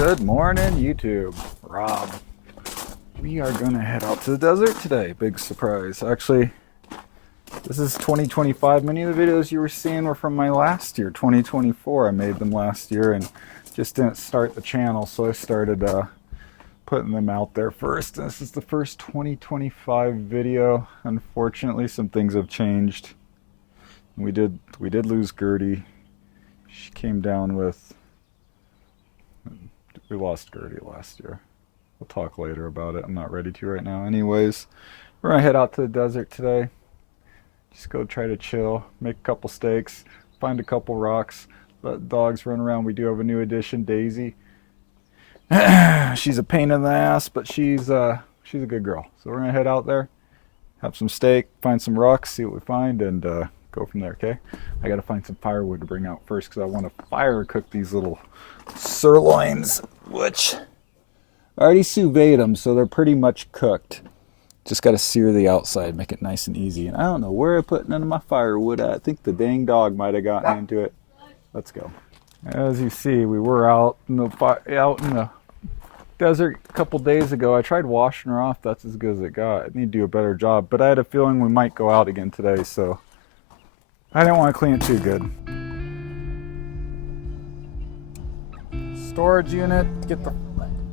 Good morning, YouTube. Rob. We are going to head out to the desert today. Big surprise. Actually, this is 2025. Many of the videos you were seeing were from my last year, 2024. I made them last year and just didn't start the channel, so I started putting them out there first. This is the first 2025 video. Unfortunately, some things have changed. We did lose Gertie. She came down with... We lost Gertie last year. We'll talk later about it. I'm not ready to right now. Anyways, we're gonna head out to the desert today. Just go try to chill, make a couple steaks, find a couple rocks, let the dogs run around. We do have a new addition, Daisy. She's a pain in the ass, but she's a good girl. So we're gonna head out there, have some steak, find some rocks, see what we find, and go from there. Okay? I gotta find some firewood to bring out first because I want to fire cook these little sirloins, which I already sous vide them, so they're pretty much cooked. Just got to sear the outside, make it nice and easy. And I don't know where I put none of my firewood at. I think the dang dog might have gotten into it. Let's go. As you see, we were out in the desert a couple days ago. I tried washing her off. That's as good as it got. I need to do a better job. But I had a feeling we might go out again today, so I didn't want to clean it too good. Storage unit, get the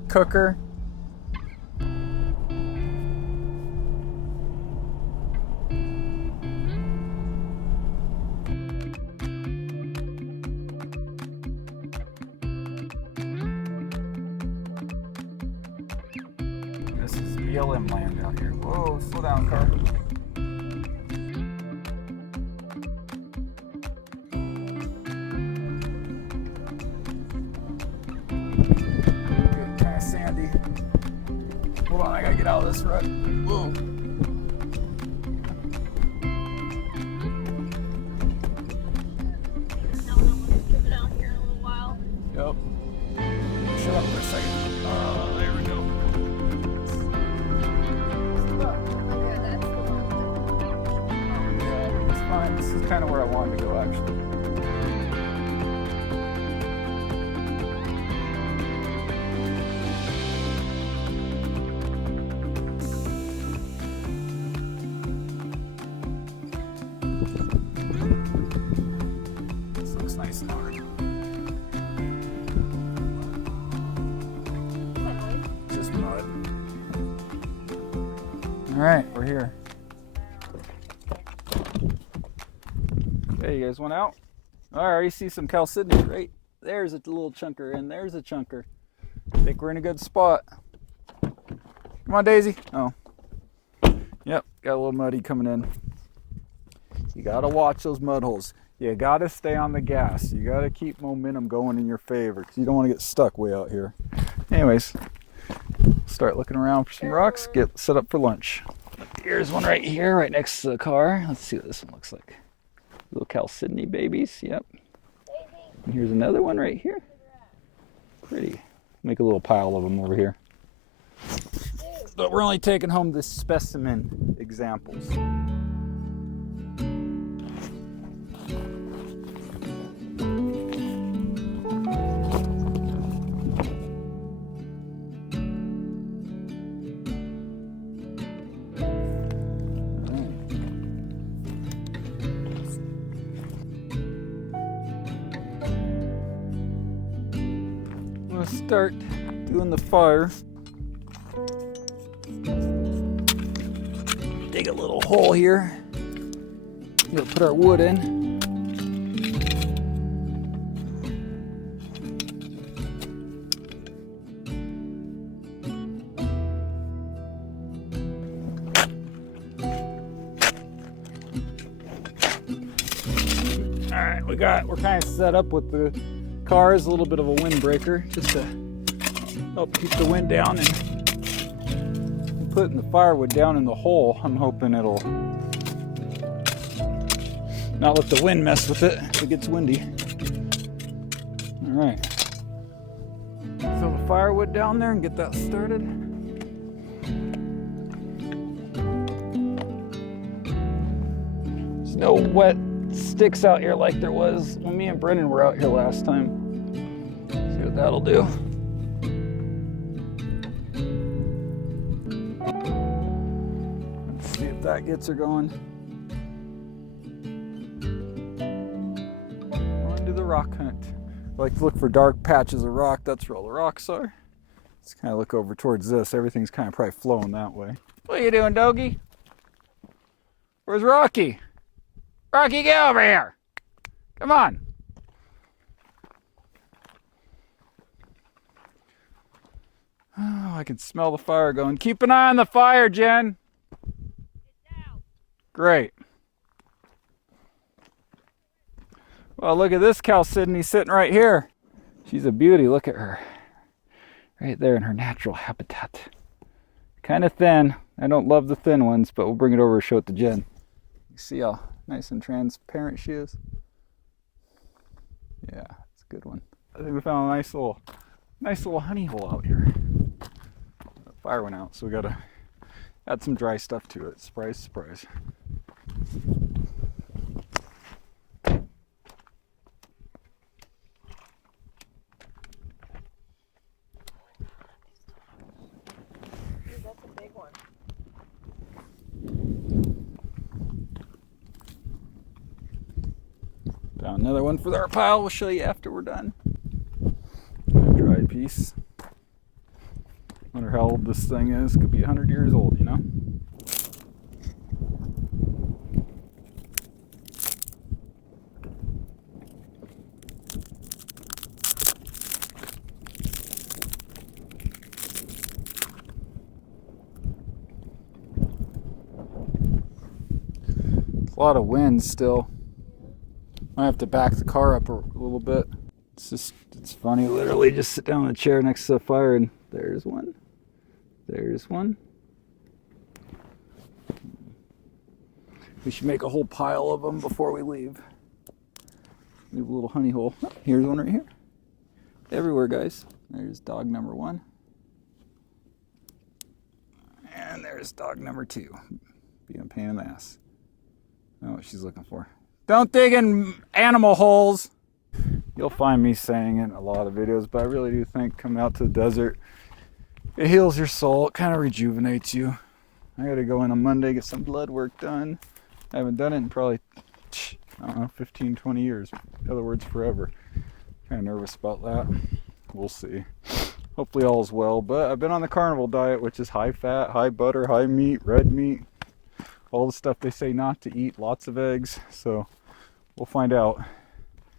cooker. This is BLM land out here. Whoa, slow down, car. Good, kind of sandy. Hold on, I gotta get out of this rut. Whoa. Yep. Shut up for a second. There we go. Yeah, it's fine. This is kind of where I wanted to go, actually. This looks nice and hard. Just mud. Alright, we're here. Okay, you guys want out? I already see some chalcedony right there's a little chunker, and there's a chunker. I think we're in a good spot. Come on, Daisy. Oh. Yep, got a little muddy coming in. You gotta watch those mud holes. You gotta stay on the gas. You gotta keep momentum going in your favor because you don't want to get stuck way out here. Anyways, start looking around for some rocks, get set up for lunch. Here's one right here, right next to the car. Let's see what this one looks like. Little chalcedony babies, yep. And here's another one right here. Pretty. Make a little pile of them over here. But we're only taking home the specimen examples. Start doing the fire. Dig a little hole here. We'll put our wood in. All right, we're kind of set up with the cars, a little bit of a windbreaker just to help keep the wind down, and putting the firewood down in the hole. I'm hoping it'll not let the wind mess with it if it gets windy. All right, fill the firewood down there and get that started. There's no wet sticks out here like there was when me and Brennan were out here last time. See what that'll do. that gets her going. On to the rock hunt. I like to look for dark patches of rock. That's where all the rocks are. Let's kind of look over towards this. Everything's kind of probably flowing that way. What are you doing, Doggy? Where's Rocky? Rocky, get over here! Come on! Oh, I can smell the fire going. Keep an eye on the fire, Jen. Great. Well, look at this chalcedony sitting right here. She's a beauty. Look at her. Right there in her natural habitat. Kind of thin. I don't love the thin ones, but we'll bring it over and show it to Jen. You see how nice and transparent she is? Yeah, it's a good one. I think we found a nice little honey hole out here. The fire went out, so we gotta add some dry stuff to it. Surprise, surprise. That's a big one. Found another one for our pile. We'll show you after we're done. A dry piece. Wonder how old this thing is. Could be 100 years old, you know? A lot of wind still. Might have to back the car up a little bit. It's funny, literally just sit down in a chair next to the fire and there's one. There's one. We should make a whole pile of them before we leave. Leave a little honey hole. Oh, here's one right here. Everywhere, guys. There's dog number 1. And there's dog number 2. Being a pain in the ass. I know what she's looking for. Don't dig in animal holes. You'll find me saying it in a lot of videos, but I really do think coming out to the desert, it heals your soul. It kind of rejuvenates you. I got to go in on Monday, get some blood work done. I haven't done it in probably, I don't know, 15, 20 years. In other words, forever. Kind of nervous about that. We'll see. Hopefully all is well, but I've been on the carnivore diet, which is high fat, high butter, high meat, red meat. All the stuff they say not to eat, lots of eggs. So we'll find out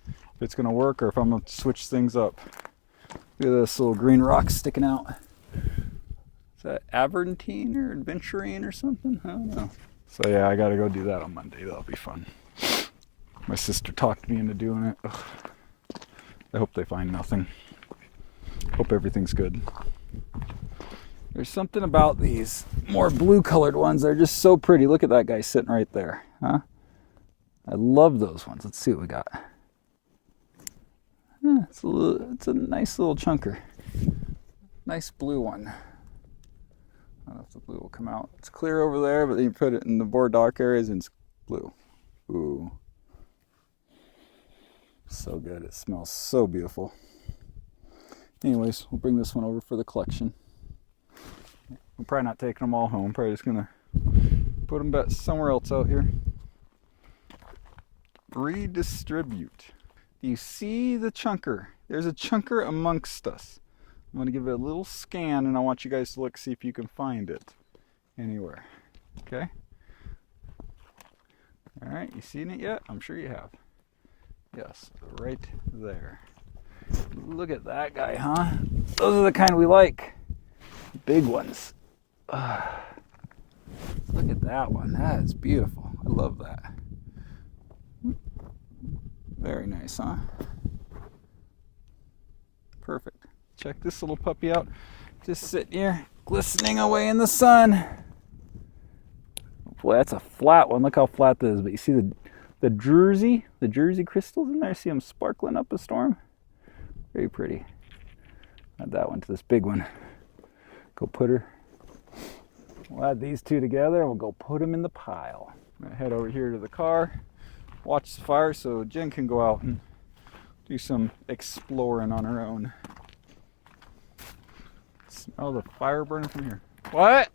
if it's going to work or if I'm going to switch things up. Look at this little green rock sticking out. Is that Aventine or Adventurine or something? I don't know. So yeah, I got to go do that on Monday. That'll be fun. My sister talked me into doing it. Ugh. I hope they find nothing. Hope everything's good. There's something about these more blue colored ones. They're just so pretty. Look at that guy sitting right there. Huh? I love those ones. Let's see what we got. It's a nice little chunker. Nice blue one. I don't know if the blue will come out. It's clear over there, but then you put it in the more dark areas and it's blue. Ooh. So good. It smells so beautiful. Anyways, we'll bring this one over for the collection. I'm probably not taking them all home. Probably just gonna put them back somewhere else out here. Redistribute. Do you see the chunker? There's a chunker amongst us. I'm gonna give it a little scan and I want you guys to look, see if you can find it anywhere. Okay? Alright, you seen it yet? I'm sure you have. Yes, right there. Look at that guy, huh? Those are the kind we like. Big ones. Look at that one. That is beautiful. I love that. Very nice, huh? Perfect. Check this little puppy out. Just sitting here, glistening away in the sun. Boy, that's a flat one. Look how flat that is. But you see the Jersey crystals in there? See them sparkling up a storm? Very pretty. Add that one to this big one. Go put her. We'll add these two together and we'll go put them in the pile. I'm gonna head over here to the car, watch the fire so Jen can go out and do some exploring on her own. Smell the fire burning from here. What?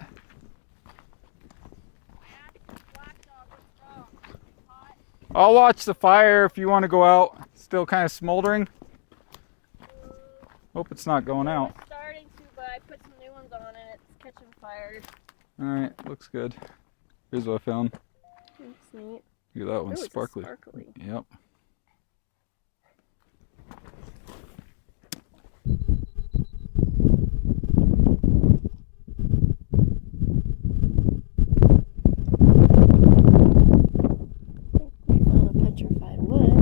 I'll watch the fire if you want to go out. Still kind of smoldering. Hope it's not going out. It's starting to, but I put some new ones on and it's catching fire. Alright, looks good. Here's what I found. That's neat. Look at that one, Ooh, it's sparkly. sparkly. Yep. We found a petrified wood.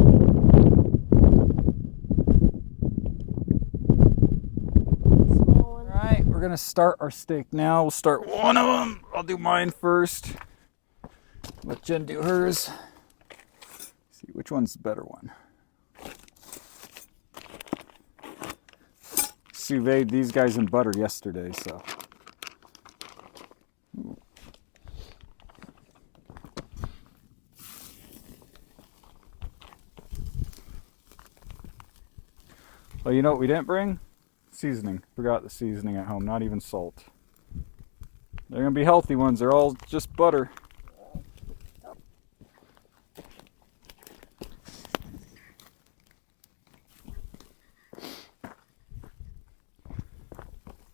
Small one. Alright, we're gonna start our steak now. We'll start one of them. I'll do mine first. Let Jen do hers. See which one's the better one. Sautéed these guys in butter yesterday, so. Well, you know what we didn't bring? Seasoning. Forgot the seasoning at home, not even salt. They're gonna be healthy ones, they're all just butter.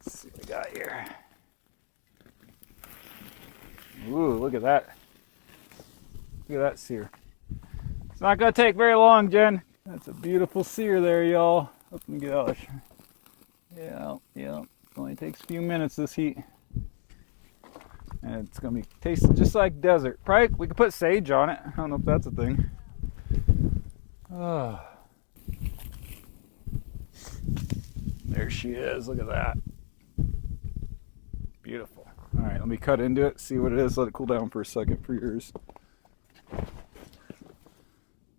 Let's see what we got here. Ooh, look at that. Look at that sear. It's not gonna take very long, Jen. That's a beautiful sear there, y'all. Let me get out. Yeah. It only takes a few minutes, this heat. And it's gonna be tasting just like desert. Probably we could put sage on it. I don't know if that's a thing. Oh. There she is. Look at that. Beautiful. All right, let me cut into it, see what it is. Let it cool down for a second for yours.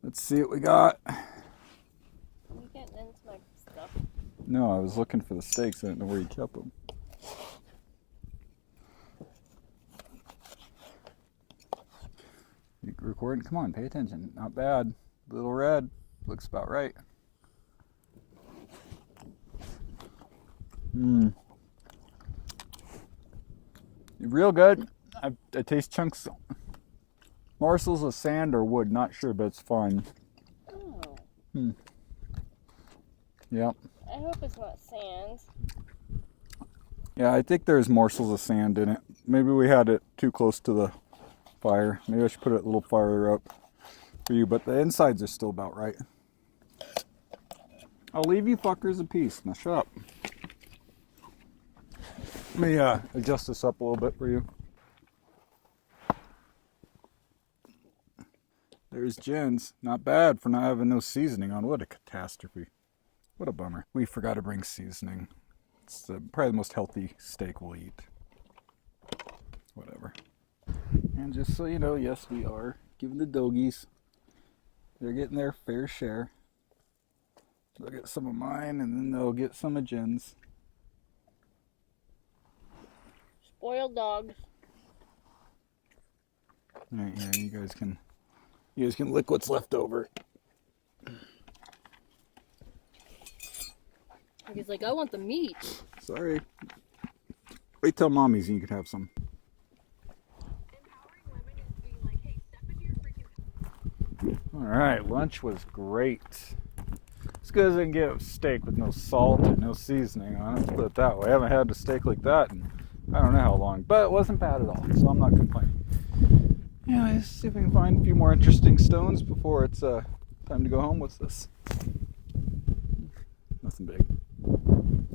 Let's see what we got. You getting into my stuff? No, I was looking for the steaks. I didn't know where you kept them. You recording? Come on, pay attention. Not bad. Little red. Looks about right. Real good. I taste chunks. Morsels of sand or wood. Not sure, but it's fine. Oh. Yep. I hope it's not sand. Yeah, I think there's morsels of sand in it. Maybe we had it too close to the fire. Maybe I should put it a little farther up for you, but the insides are still about right. I'll leave you fuckers a piece. Now shut up. Let me adjust this up a little bit for you. There's Jen's. Not bad for not having no seasoning on. What a catastrophe. What a bummer. We forgot to bring seasoning. It's probably the most healthy steak we'll eat. Whatever. And just so you know, yes, we are giving the doggies. They're getting their fair share. They'll get some of mine, and then they'll get some of Jen's. Spoiled dogs. All right, here you guys can lick what's left over. He's like, I want the meat. Sorry. Wait till mommy's and you can have some. All right, lunch was great. It's good as I can get a steak with no salt and no seasoning on it. Let's put it that way. I haven't had a steak like that in I don't know how long, but it wasn't bad at all, so I'm not complaining. Yeah, let's see if we can find a few more interesting stones before it's time to go home. What's this? Nothing big.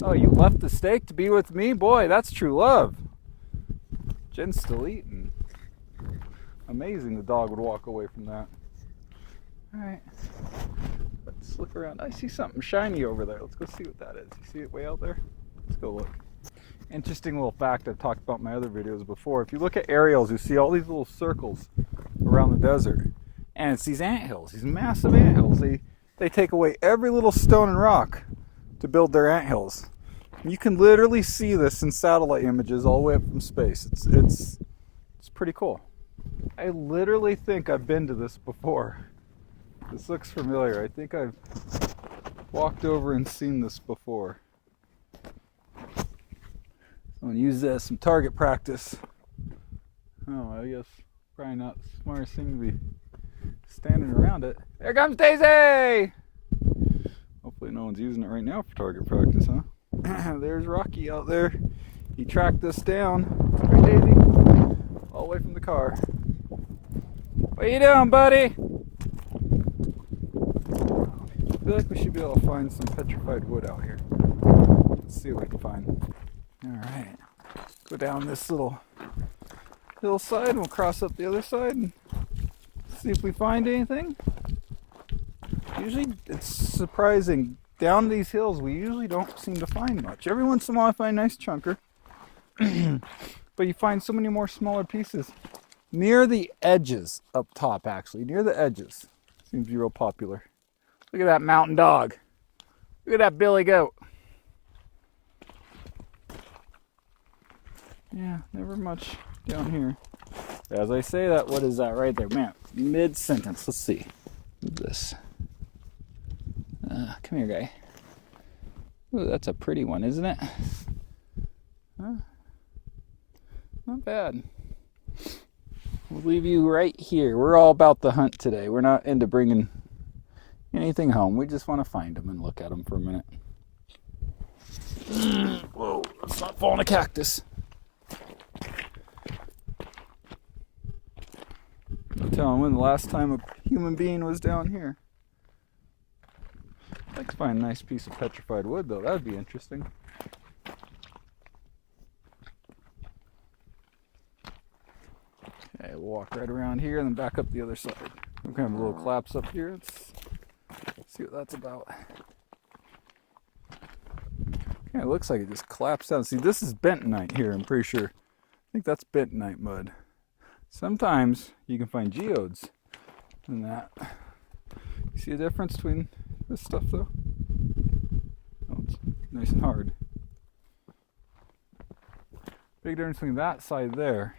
Oh, you left the steak to be with me? Boy, that's true love. Jen's still eating. Amazing the dog would walk away from that. Alright. Let's look around. I see something shiny over there. Let's go see what that is. You see it way out there? Let's go look. Interesting little fact I've talked about in my other videos before. If you look at aerials, you see all these little circles around the desert. And it's these anthills, these massive anthills. They take away every little stone and rock to build their anthills. And you can literally see this in satellite images all the way up from space. It's pretty cool. I literally think I've been to this before. This looks familiar. I think I've walked over and seen this before. I'm going to use this some target practice. Oh, I guess probably not the smartest thing to be standing around it. There comes Daisy! Hopefully no one's using it right now for target practice, huh? There's Rocky out there. He tracked us down. Right, Daisy? All the way from the car. What you doing, buddy? I feel like we should be able to find some petrified wood out here. Let's see what we can find. Alright. Go down this little hillside and we'll cross up the other side and see if we find anything. Usually it's surprising. Down these hills we usually don't seem to find much. Every once in a while I find a nice chunker. But you find so many more smaller pieces. Near the edges up top, actually. Near the edges. Seems to be real popular. Look at that mountain dog. Look at that billy goat. Yeah, never much down here. As I say that, what is that right there? Man, mid-sentence. Let's see. What's this? Come here, guy. Ooh, that's a pretty one, isn't it? Huh? Not bad. We'll leave you right here. We're all about the hunt today. We're not into bringing anything home. We just want to find them and look at them for a minute. Whoa, let's not fall in a cactus. No telling when the last time a human being was down here. I'd like to find a nice piece of petrified wood, though. That would be interesting. Okay, we'll walk right around here and then back up the other side. We're going to have a little collapse up here. Let's see what that's about. Okay, it looks like it just collapsed down. See, this is bentonite here, I'm pretty sure. I think that's bentonite mud. Sometimes you can find geodes in that. You see a difference between this stuff, though? Oh, it's nice and hard. Big difference between that side there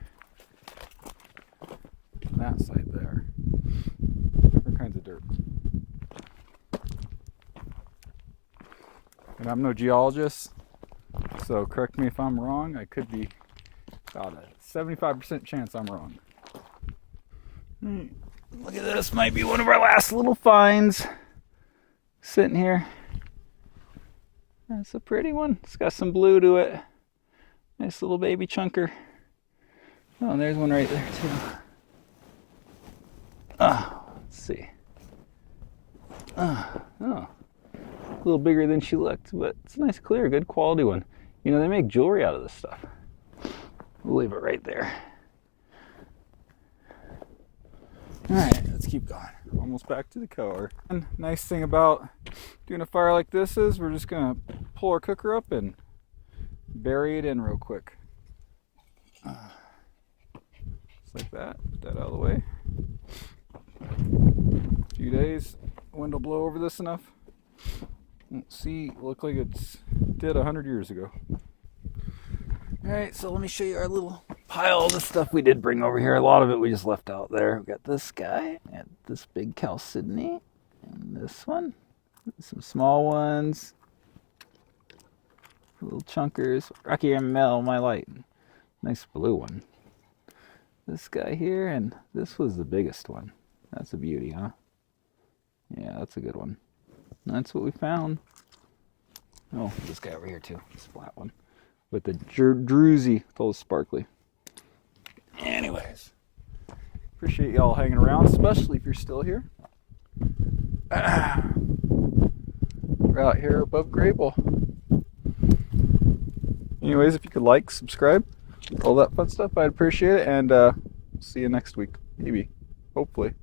and that side there. Different kinds of dirt. And I'm no geologist, so correct me if I'm wrong. I could be about a 75% chance I'm wrong. Look at this, might be one of our last little finds. Sitting here. That's a pretty one. It's got some blue to it. Nice little baby chunker. Oh, and there's one right there too. Let's see. Oh, a little bigger than she looked, but it's a nice, clear, good quality one. You know, they make jewelry out of this stuff. We'll leave it right there. Alright, let's keep going. Almost back to the car. And nice thing about doing a fire like this is we're just going to pull our cooker up and bury it in real quick. Just like that. Put that out of the way. A few days, wind will blow over this enough. Won't see, look like it's did 100 years ago. Alright, so let me show you our little pile of the stuff we did bring over here. A lot of it we just left out there. We got this guy, and this big chalcedony, and this one. Some small ones. Little chunkers. Rocky and Mel, my light. Nice blue one. This guy here, and this was the biggest one. That's a beauty, huh? Yeah, that's a good one. That's what we found. Oh, this guy over here too. This flat one. With the druzy, it's all sparkly. Anyways, appreciate y'all hanging around, especially if you're still here. We're out here above Greybull. Anyways, if you could like, subscribe, all that fun stuff, I'd appreciate it. And see you next week, maybe, hopefully.